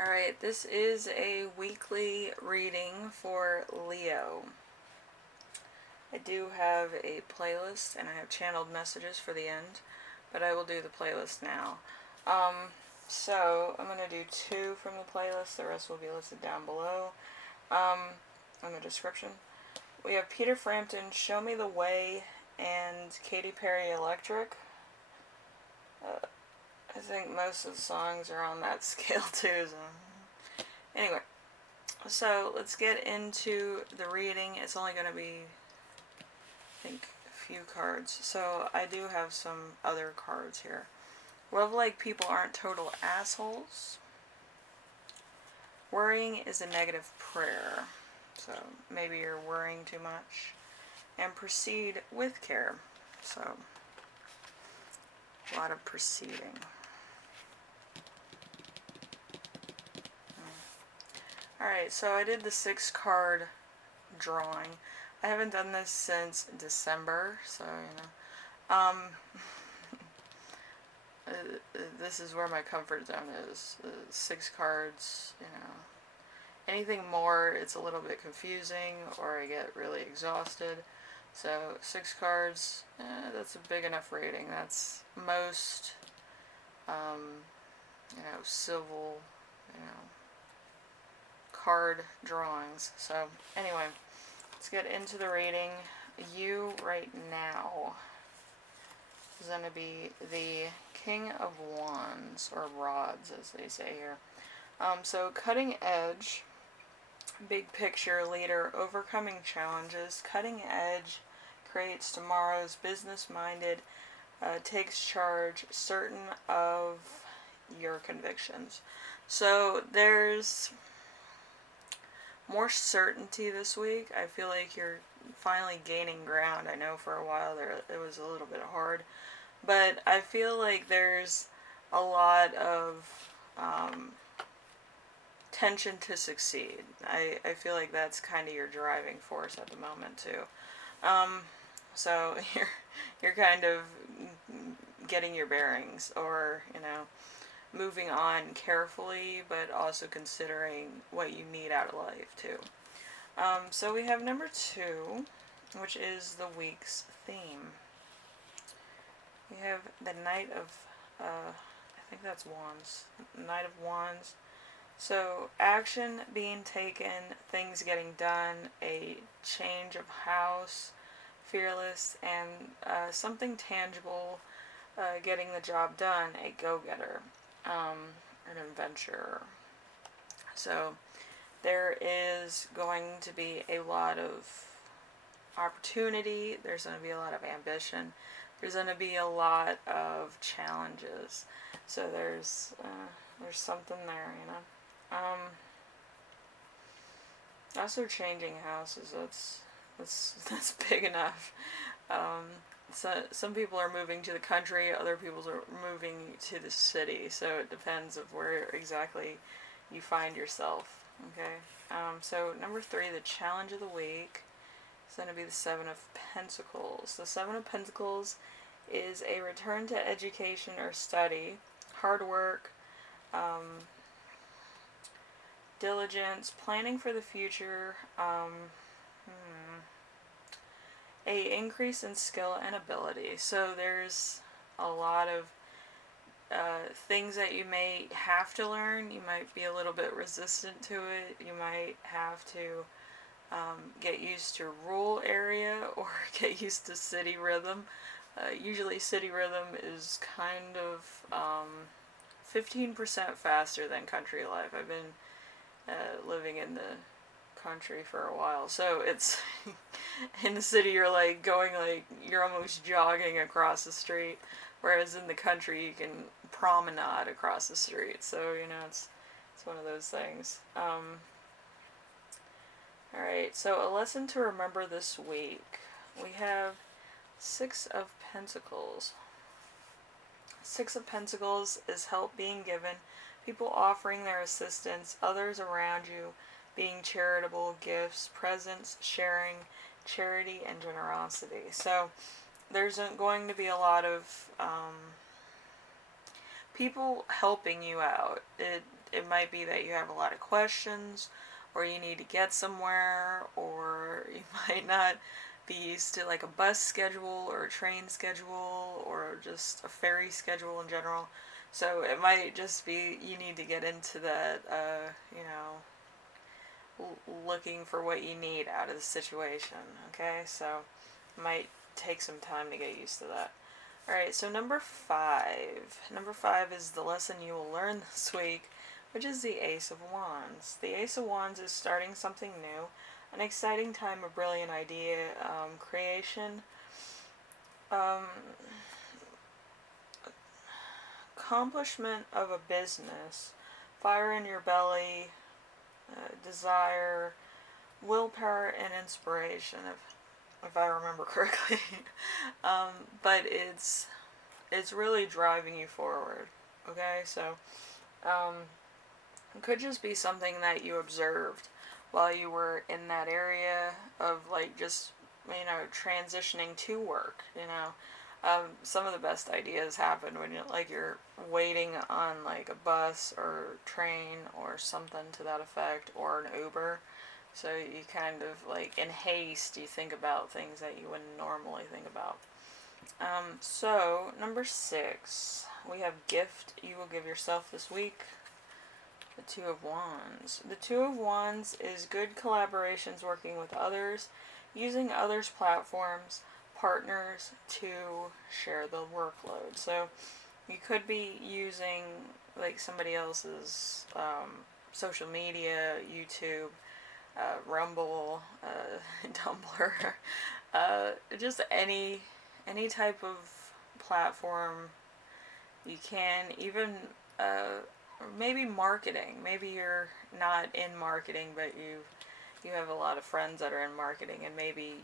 Alright, this is a weekly reading for Leo. I do have a playlist and I have channeled messages for the end, but I will do the playlist now. So I'm going to do 2 from the playlist, the rest will be listed down below in the description. We have Peter Frampton-Show Me the Way and Katy Perry-Electric. I think most of the songs are on that scale too. So. Anyway, so let's get into the reading. It's only going to be, I think, a few cards. So I do have some other cards here. Love-like people aren't total assholes. Worrying is a negative prayer. So maybe you're worrying too much. And proceed with care. So a lot of proceeding. Alright, so I did the 6 card drawing. I haven't done this since December, so, this is where my comfort zone is. 6 cards, Anything more, it's a little bit confusing, or I get really exhausted. So, 6 cards, that's a big enough rating. That's most, civil, card drawings. So, anyway, let's get into the reading. You right now is going to be the King of Wands, or Rods, as they say here. So, cutting edge, big picture leader, overcoming challenges. Cutting edge creates tomorrow's business-minded, takes charge, certain of your convictions. So, there's more certainty this week. I feel like you're finally gaining ground. I know for a while there it was a little bit hard, but I feel like there's a lot of tension to succeed. I feel like that's kind of your driving force at the moment too. So you're kind of getting your bearings, or moving on carefully, but also considering what you need out of life too. So we have number 2, which is the week's theme. We have the Knight of, I think that's Wands. Knight of Wands. So action being taken, things getting done, a change of house, fearless, and something tangible, getting the job done, a go-getter. An adventurer. So there is going to be a lot of opportunity. There's going to be a lot of ambition. There's going to be a lot of challenges. So there's something there, Also changing houses. That's big enough. So some people are moving to the country, other people are moving to the city, so it depends of where exactly you find yourself, okay? So number 3, the challenge of the week, is going to be the 7 of Pentacles. The 7 of Pentacles is a return to education or study, hard work, diligence, planning for the future, a increase in skill and ability. So there's a lot of things that you may have to learn. You might be a little bit resistant to it. You might have to get used to rural area or get used to city rhythm. Usually city rhythm is kind of 15% faster than country life. I've been living in the country for a while, so it's in the city you're like going, like you're almost jogging across the street, whereas in the country you can promenade across the street. So it's one of those things. Alright, so a lesson to remember this week. We have 6 of Pentacles. 6 of Pentacles is help being given, people offering their assistance, others around you being charitable, gifts, presents, sharing, charity, and generosity. So there's going to be a lot of people helping you out. it might be that you have a lot of questions, or you need to get somewhere, or you might not be used to like a bus schedule or a train schedule or just a ferry schedule in general. So it might just be you need to get into that, you know, looking for what you need out of the situation. Okay, so it might take some time to get used to that. Alright, so number 5. Number 5 is the lesson you will learn this week, which is the Ace of Wands. The Ace of Wands is starting something new, an exciting time of brilliant idea creation, accomplishment of a business, fire in your belly, desire, willpower, and inspiration, if I remember correctly. But it's really driving you forward. Okay, so it could just be something that you observed while you were in that area of like just, you know, transitioning to work. You know, some of the best ideas happen when you're waiting on like a bus or train or something to that effect, or an Uber. So you kind of like in haste you think about things that you wouldn't normally think about. So number 6, we have gift you will give yourself this week. The Two of Wands. The Two of Wands is good collaborations, working with others, using others' platforms, partners to share the workload. So you could be using like somebody else's social media, YouTube, Rumble, Tumblr, just any type of platform. You can even maybe marketing. Maybe you're not in marketing, but you have a lot of friends that are in marketing, and maybe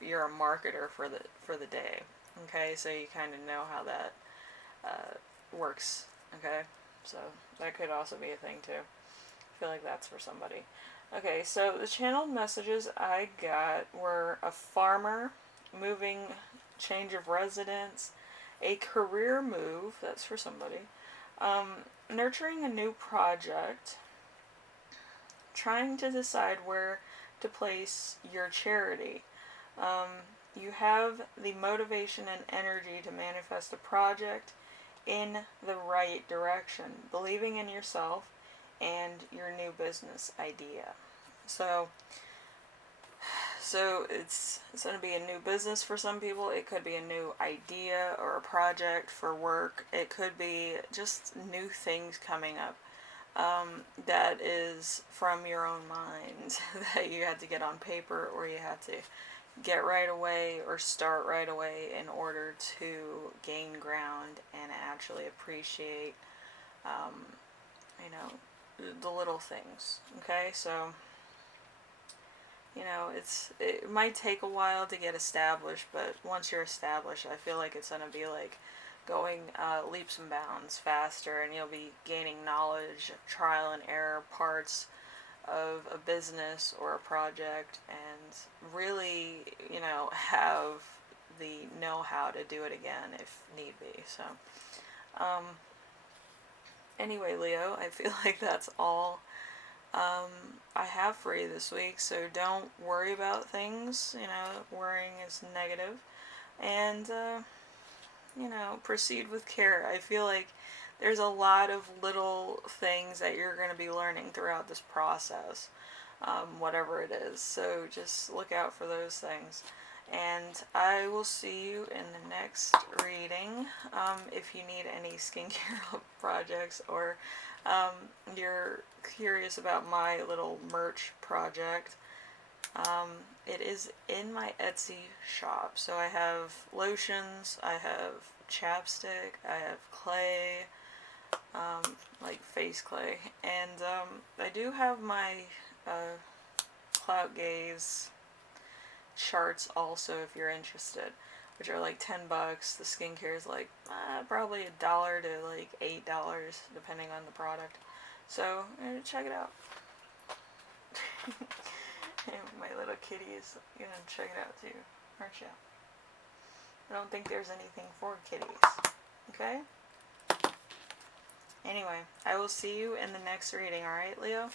you're a marketer for the day. Okay, so you kind of know how that works. Okay, so that could also be a thing too. I feel like that's for somebody. Okay, so the channeled messages I got were a farmer, moving, change of residence, a career move, that's for somebody, nurturing a new project, trying to decide where to place your charity. You have the motivation and energy to manifest a project in the right direction, believing in yourself and your new business idea. So it's going to be a new business for some people. It could be a new idea or a project for work. It could be just new things coming up that is from your own mind that you had to get on paper, or you had to get right away or start right away in order to gain ground and actually appreciate, you know, the little things. Okay, so you know, it might take a while to get established, but once you're established, I feel like it's going to be like going leaps and bounds faster, and you'll be gaining knowledge, trial and error parts of a business or a project, and really, you know, have the know-how to do it again if need be. So anyway, Leo, I feel like that's all I have for you this week. So don't worry about things. You know, worrying is negative, and you know, proceed with care. I feel like there's a lot of little things that you're going to be learning throughout this process, whatever it is. So just look out for those things. And I will see you in the next reading. If you need any skincare projects, or you're curious about my little merch project, it is in my Etsy shop. So I have lotions, I have chapstick, I have clay, like face clay, and I do have my Clout Gaze charts also, if you're interested, which are like $10. The skincare is like probably $1 to like $8, depending on the product. So check it out. My little kitty is gonna check it out too, aren't you? I don't think there's anything for kitties. Okay? Anyway, I will see you in the next reading, alright, Leo?